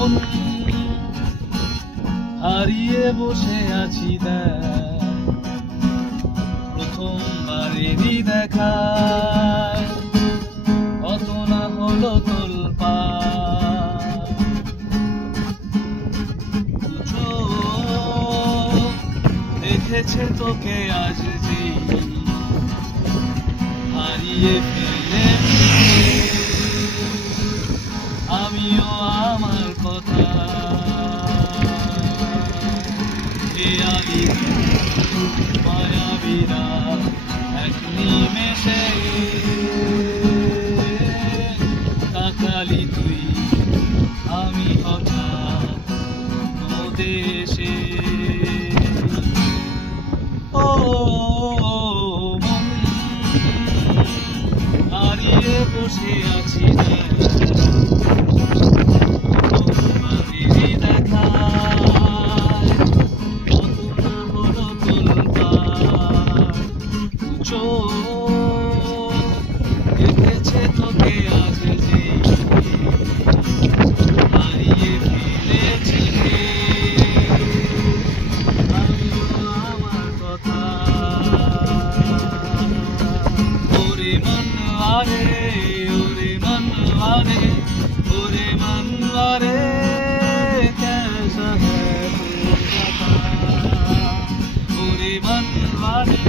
মন হারিয়ে বসে আছি প্রথমবারেরই দেখা কত না হলো তোলপাড় দেখেছে তোকে আজ যে হারিয়ে ফেলেছি আমিও আমার কথা মায়াবীরা এক নিমেষে তাকালি তুই আমি হঠাৎ দেশে ও মন হারিয়ে বসে আছি দেখেছে তোকে আজ যে হারিয়ে ফেলেছি আমিও আমার কথা ওরে মনওয়ারে ওরে মনওয়ারে ওরে মনওয়ারে कैसा है ओरे मनवारे